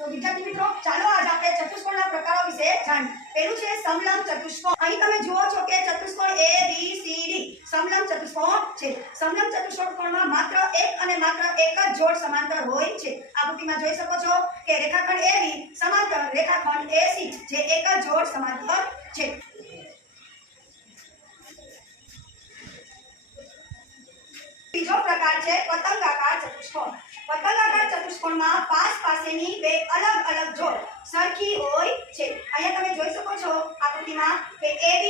તો વિદ્યાર્થી મિત્રો ચાલો આજ આપણે ચતુષ્કોણના પ્રકારો વિશે જાણીએ। પહેલું છે સમલંબ ચતુષ્કોણ। અહીં તમે જુઓ છો કે ચતુષ્કોણ A B C D સમલંબ ચતુષ્કોણ છે। સમલંબ ચતુષ્કોણમાં માત્ર એક અને માત્ર એક જ જોડ સમાંતર હોય છે। આકૃતિમાં જોઈ શકો છો કે રેખાખંડ AB સમાંતર રેખાખંડ AC જે એક જ જોડ સમાંતર છે। બીજો પ્રકાર છે પતંગાકાર ચતુષ્કોણ। પતંગાકાર ચતુષ્કોણમાં પાસ પાસેની બે અલગ અલગ જોડ સરખી હોય છે। અહીંયા તમે જોઈ શકો છો આકૃતિમાં કે AB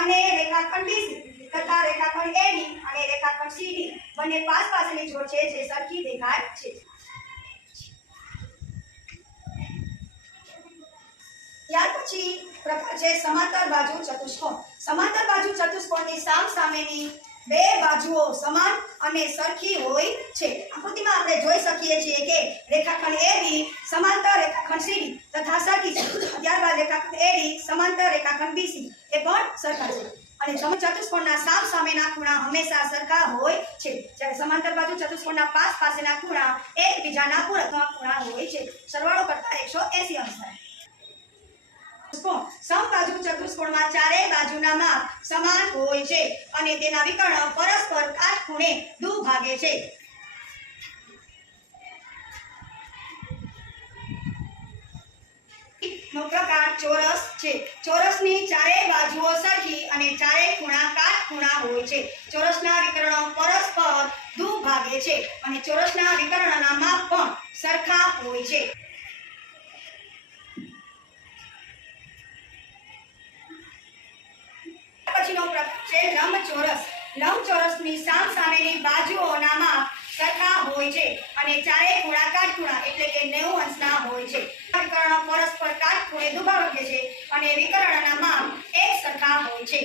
અને રેખાખંડ BC તથા રેખાખંડ AD અને રેખાખંડ CD બંને પાસ પાસેની જોડ છે જે સરખી દેખાય છે। ત્યાર પછી પ્રકાર છે સમાંતર બાજુ ચતુષ્કોણ। સમાંતર બાજુ ચતુષ્કોણની સામસામેની બે બાજુઓ સમાન અને સરખી હોય છે। આકૃતિમાં આપણે જોઈ શકીએ છીએ કે રેખાખંડ AB સમાંતર રેખાખંડ CD તથા સરખી છે। ત્યારબાદ રેખાખંડ AD સમાંતર રેખાખંડ BC એ પણ સરખા છે અને ચતુષ્કોણના સામસામેના ખૂણા હંમેશા સરખા હોય છે। જ્યારે સમાંતર બાજુ ચતુષ્કોણના પાસ પાસેના ખૂણા એકબીજાના પૂરક ખૂણા હોય છે। સરવાળો કરતા 180 અંશ થાય। સમબાજુ ચતુષ્કોણમાં ચારેય બાજુના માપ સમાન હોય છે અને તેના વિકર્ણ પરસ્પર કાટખૂણે દુભાગે છે। નો પ્રકાર ચોરસ છે। ચોરસની ચારેય બાજુઓ સરખી અને ચારેય ખૂણા કાટખૂણા હોય છે। ચોરસના વિકર્ણો પરસ્પર દુભાગે છે અને ચોરસના વિકર્ણના માપ પણ સરખા હોય છે। પછીનો પ્રકાર છે લંબચોરસ। લંબચોરસની સામસામેની બાજુઓના માપ સરખા હોય છે અને ચારેય ખૂણા કાટખૂણા એટલે કે 90 અંશના હોય છે। વિકર્ણો પરસ્પર કાટખૂણે દુભાગે છે અને વિકર્ણના માપ એક સરખા હોય છે।